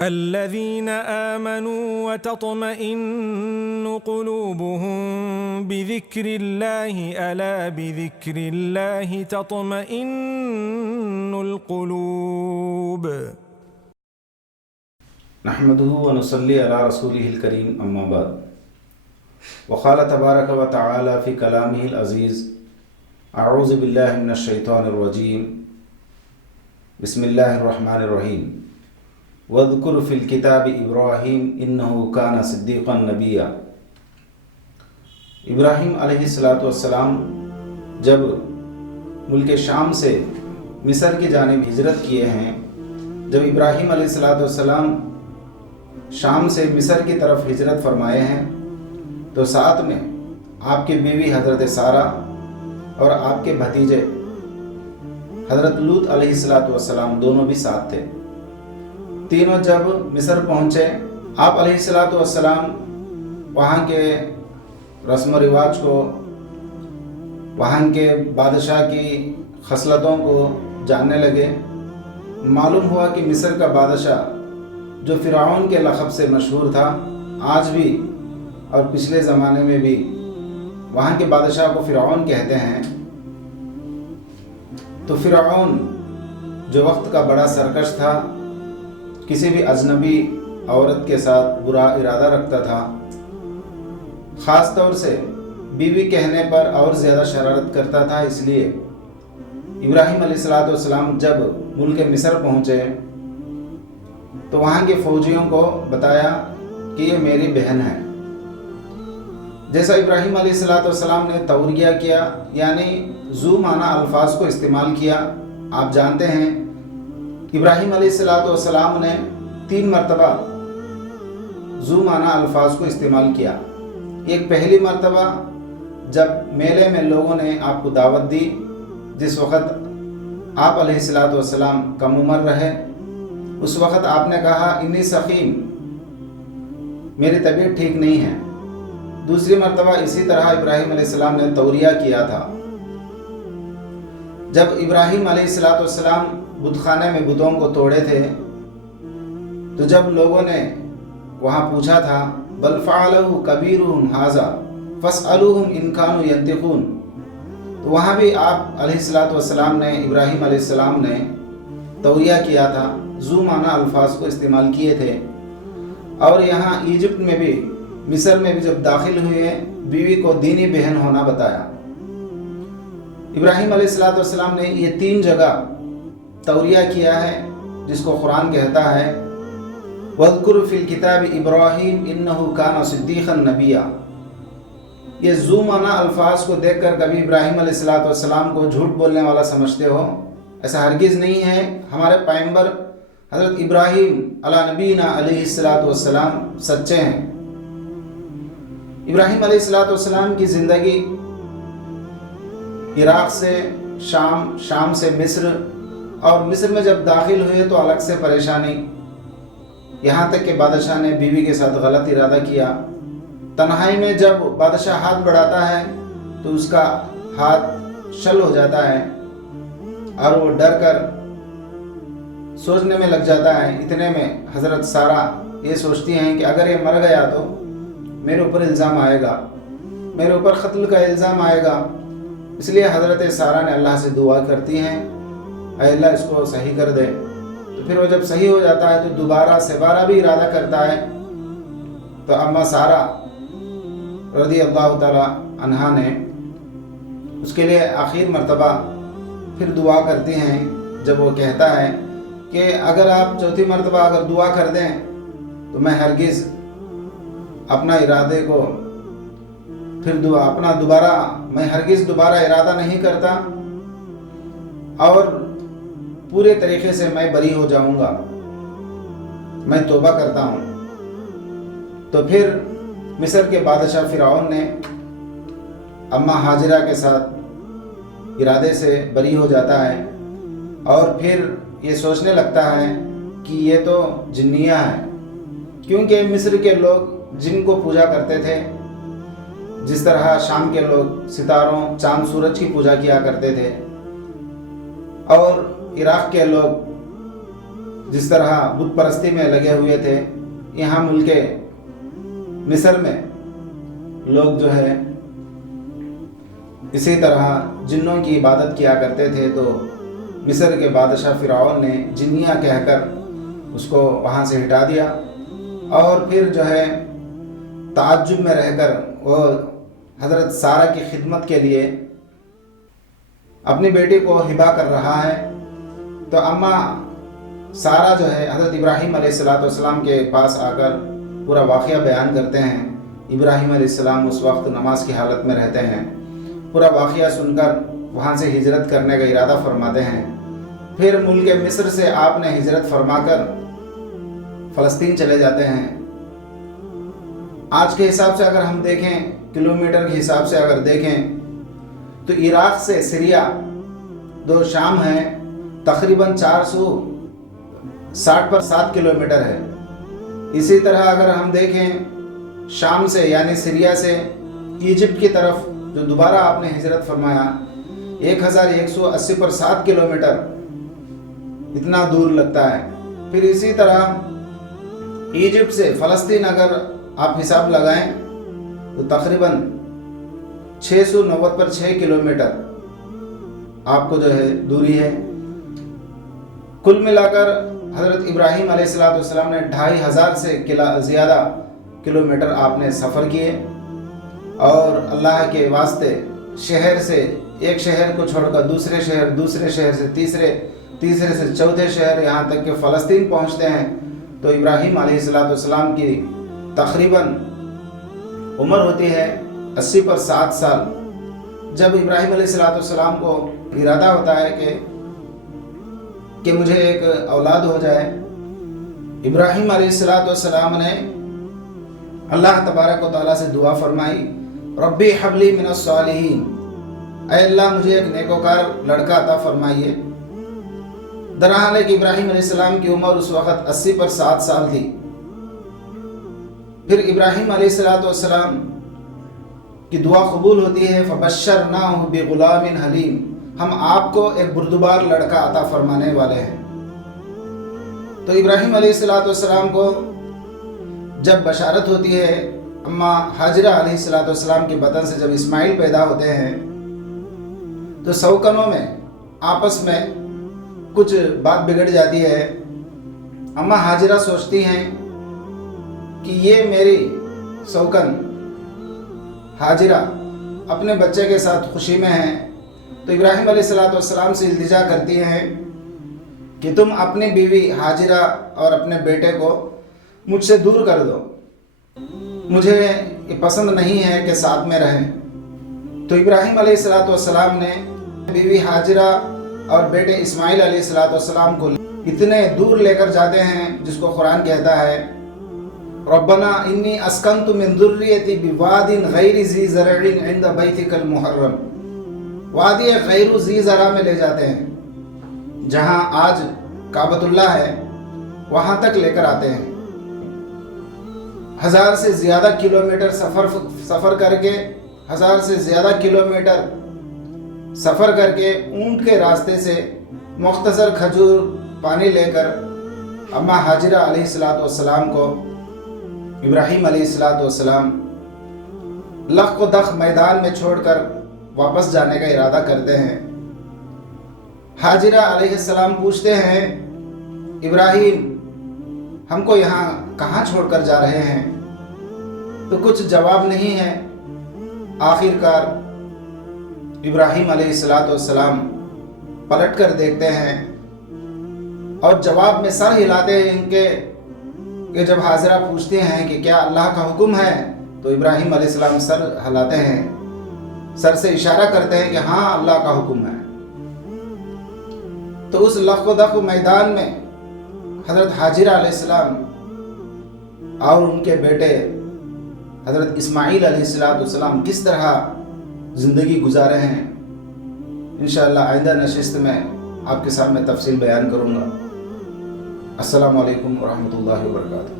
الذين آمنوا وتطمئن قلوبهم بذكر الله ألا بذكر الله تطمئن القلوب نحمده ونصلي على رسوله الكريم أما بعد وقال تبارك وتعالى في كلامه العزيز أعوذ بالله من الشيطان الرجيم بسم الله الرحمن الرحيم وَاذْكُرْ فِي الْكِتَابِ إِبْرَاهِيمَ إِنَّهُ كَانَ صِدِّيقًا نَبِيًّا۔ ابراہیم علیہ السلام جب ملک شام سے مصر کی جانب ہجرت کیے ہیں، جب ابراہیم علیہ السلام شام سے مصر کی طرف ہجرت فرمائے ہیں تو ساتھ میں آپ کی بیوی حضرت سارہ اور آپ کے بھتیجے حضرت لوط علیہ السلام دونوں بھی ساتھ تھے۔ تینوں جب مصر پہنچے، آپ علیہ السلام وہاں کے رسم و رواج کو، وہاں کے بادشاہ کی خصلتوں کو جاننے لگے۔ معلوم ہوا کہ مصر کا بادشاہ جو فرعون کے لقب سے مشہور تھا، آج بھی اور پچھلے زمانے میں بھی وہاں کے بادشاہ کو فرعون کہتے ہیں۔ تو فرعون جو وقت کا بڑا سرکش تھا، کسی بھی اجنبی عورت کے ساتھ برا ارادہ رکھتا تھا، خاص طور سے بیوی کہنے پر اور زیادہ شرارت کرتا تھا۔ اس لیے ابراہیم علیہ السلام جب ملک مصر پہنچے تو وہاں کے فوجیوں کو بتایا کہ یہ میری بہن ہے۔ جیسا ابراہیم علیہ السلام نے توریہ کیا، یعنی ذو معنی الفاظ کو استعمال کیا۔ آپ جانتے ہیں ابراہیم علیہ السلام نے 3 مرتبہ ذو معنی الفاظ کو استعمال کیا۔ ایک پہلی مرتبہ جب میلے میں لوگوں نے آپ کو دعوت دی، جس وقت آپ علیہ السلام کم عمر رہے، اس وقت آپ نے کہا انی سقیم، میری طبیعت ٹھیک نہیں ہے۔ دوسری مرتبہ اسی طرح ابراہیم علیہ السلام نے توریہ کیا تھا۔ جب ابراہیم علیہ السلام بت خانے میں بتوں کو توڑے تھے تو جب لوگوں نے وہاں پوچھا تھا بل فعلہ کبیرہم ھذا فاسألوہم ان کانوا ینطقون، تو وہاں بھی آپ علیہ السلام نے، ابراہیم علیہ السلام نے توریہ کیا تھا، ذو معنی الفاظ کو استعمال کیے تھے۔ اور یہاں ایجپٹ میں بھی، مصر میں بھی جب داخل ہوئے، بیوی کو دینی بہن ہونا بتایا۔ ابراہیم علیہ السلام نے یہ 3 جگہ توریہ کیا ہے، جس کو قرآن کہتا ہے وَاذْكُرْ فِي الْكِتَابِ إِبْرَاهِيمَ إِنَّهُ كَانَ صِدِّيقًا نَبِيًّا۔ یہ ذو معنی الفاظ کو دیکھ کر کبھی ابراہیم علیہ السلام کو جھوٹ بولنے والا سمجھتے ہو؟ ایسا ہرگز نہیں ہے۔ ہمارے پیغمبر حضرت ابراہیم علی نبینا علیہ السلام سچے ہیں۔ ابراہیم علیہ السلام کی زندگی عراق سے شام، شام سے مصر، اور مصر میں جب داخل ہوئے تو الگ سے پریشانی، یہاں تک کہ بادشاہ نے بیوی کے ساتھ غلط ارادہ کیا۔ تنہائی میں جب بادشاہ ہاتھ بڑھاتا ہے تو اس کا ہاتھ شل ہو جاتا ہے اور وہ ڈر کر سوچنے میں لگ جاتا ہے۔ اتنے میں حضرت سارہ یہ سوچتی ہیں کہ اگر یہ مر گیا تو میرے اوپر الزام آئے گا، میرے اوپر قتل کا الزام آئے گا۔ اس لیے حضرت سارہ نے اللہ سے دعا کرتی ہیں اے اللہ اس کو صحیح کر دے۔ تو پھر وہ جب صحیح ہو جاتا ہے تو دوبارہ بھی ارادہ کرتا ہے۔ تو اما سارہ رضی اللہ تعالی عنہا نے اس کے لیے آخر مرتبہ پھر دعا کرتی ہیں، جب وہ کہتا ہے کہ اگر آپ 4تھی مرتبہ اگر دعا کر دیں تو میں ہرگز اپنا ارادے کو میں ہرگز دوبارہ ارادہ نہیں کرتا اور پورے طریقے سے میں بری ہو جاؤں گا، میں توبہ کرتا ہوں۔ تو پھر مصر کے بادشاہ فرعون نے اما ہاجرہ کے ساتھ ارادے سے بری ہو جاتا ہے اور پھر یہ سوچنے لگتا ہے کہ یہ تو جنیہ ہے، کیونکہ مصر کے لوگ جن کو پوجا کرتے تھے، جس طرح شام کے لوگ ستاروں، چاند، سورج کی پوجا کیا کرتے تھے، اور عراق کے لوگ जिस तरह बुत परस्ती में लगे हुए थे, यहाँ मुल्क मिस्र में लोग जो है इसी तरह जिन्नों की इबादत किया करते थे। तो मिस्र के बादशाह फिरौन ने जिन्निया कहकर उसको वहाँ से हटा दिया और फिर जो है ताज्जुब में रहकर वो हज़रत सारा की खिदमत के लिए अपनी बेटी को हिबा कर रहा है। तो अम्मा सारा जो है हज़रत इब्राहीम अलैहिस्सलाम के पास आकर पूरा वाक़या बयान करते हैं। इब्राहीम अलैहिस्सलाम उस वक्त नमाज की हालत में रहते हैं। पूरा वाक़या सुनकर वहाँ से हिजरत करने का इरादा फरमाते हैं। फिर मुल्क मिस्र से आपने हिजरत फरमाकर फ़लस्तीन चले जाते हैं। आज के हिसाब से अगर हम देखें, किलोमीटर के हिसाब से अगर देखें, तो इराक़ से सीरिया जो शाम है तकरीबन 460 किलोमीटर है। इसी तरह अगर हम देखें शाम से यानी सीरिया से इजिप्ट की तरफ जो दोबारा आपने हिजरत फरमाया 1180 किलोमीटर इतना दूर लगता है। फिर इसी तरह इजिप्ट से फ़लस्तीन अगर आप हिसाब लगाएं तो तकरीबन 690 किलोमीटर आपको जो है दूरी है। कुल मिलाकर हज़रत इब्राहीम अलैहिस्सलाम ने 2500 से ज़्यादा किलोमीटर आपने सफ़र किए और अल्लाह के वास्ते शहर से एक शहर को छोड़कर दूसरे शहर से तीसरे से चौथे शहर यहाँ तक कि फ़लस्तीन पहुँचते हैं। तो इब्राहीम अलैहिस्सलाम की तकरीबन उम्र होती है 80 पर 7 साल। जब इब्राहीम अलैहिस्सलाम को इरादा होता है कि मुझे एक औलाद हो जाए, इब्राहीम अलैहिस्सलाम ने अल्लाह तबारक व तआला से दुआ फरमाई, रब्बी हबली मिनस सालिहीन, ऐ अल्लाह मुझे एक नेकोकार लड़का अता फरमाइए। दरहाल है कि इब्राहीम अलैहिस्सलाम की उम्र उस वक़्त 80 पर 7 साल थी। फिर इब्राहीम अलैहिस्सलाम की दुआ कबूल होती है, फ़बश्शरनाहु बिग़ुलामिन हलीम, हम आपको एक बुर्दबार लड़का अता फरमाने वाले हैं। तो इब्राहीम अलैहिस्सलाम को जब बशारत होती है, अम्मा हाजरा अलैहिस्सलाम के बतन से जब इस्माइल पैदा होते हैं तो सौकनों में आपस में कुछ बात बिगड़ जाती है। अम्मा हाजरा सोचती हैं कि ये मेरी सौकन हाजरा अपने बच्चे के साथ खुशी में है। तो इब्राहीम अलैहिस्सलाम से इल्तिजा करती हैं कि तुम अपनी बीवी हाजरा और अपने बेटे को मुझसे दूर कर दो, मुझे ये पसंद नहीं है कि साथ में रहें। तो इब्राहीम अलैहिस्सलाम ने बीवी हाजरा और बेटे इस्माइल अलैहिस्सलाम को इतने दूर लेकर जाते हैं जिसको कुरान कहता है, रब्बना इन्नी अस्कंतु मिन ज़ुर्रियती बिवादिन गैरि ज़ी ज़रअइन इंद बैतिकल मुहर्रम, वादी गैरु ज़ी ज़रा में ले जाते हैं जहाँ आज काबतुल्लाह है, वहाँ तक लेकर आते हैं। 1000 से ज़्यादा किलोमीटर सफ़र करके 1000 से ज़्यादा किलोमीटर सफ़र करके ऊँट के रास्ते से मुख्तसर खजूर पानी लेकर अम्मा हाजिरा अलैहिस्सलाम को इब्राहीम अलैहिस्सलाम लख व दख मैदान में छोड़कर वापस जाने का इरादा करते हैं। हाजिरा अलैहिस्सलाम पूछते हैं, इब्राहीम हमको यहाँ कहाँ छोड़कर जा रहे हैं? तो कुछ जवाब नहीं है। आखिरकार इब्राहीम अलैहिस्सलाम पलट कर देखते हैं और जवाब में सर हिलाते हैं इनके कि जब हाजिरा पूछते हैं कि क्या अल्लाह का हुक्म है, तो इब्राहीम अलैहिस्सलाम सर हिलाते हैं, सर से इशारा करते हैं कि हाँ अल्लाह का हुक्म है। तो उस लख दख मैदान में हज़रत हाजिरा अलैहिस्सलाम और उनके बेटे हज़रत इस्माइल अलैहिस्सलाम किस तरह ज़िंदगी गुजारे हैं, इंशाअल्लाह आइंदा नशिस्त में आपके सामने तफसील बयान करूँगा। अस्सलामु अलैकुम व रहमतुल्लाहि व बरकातुहू।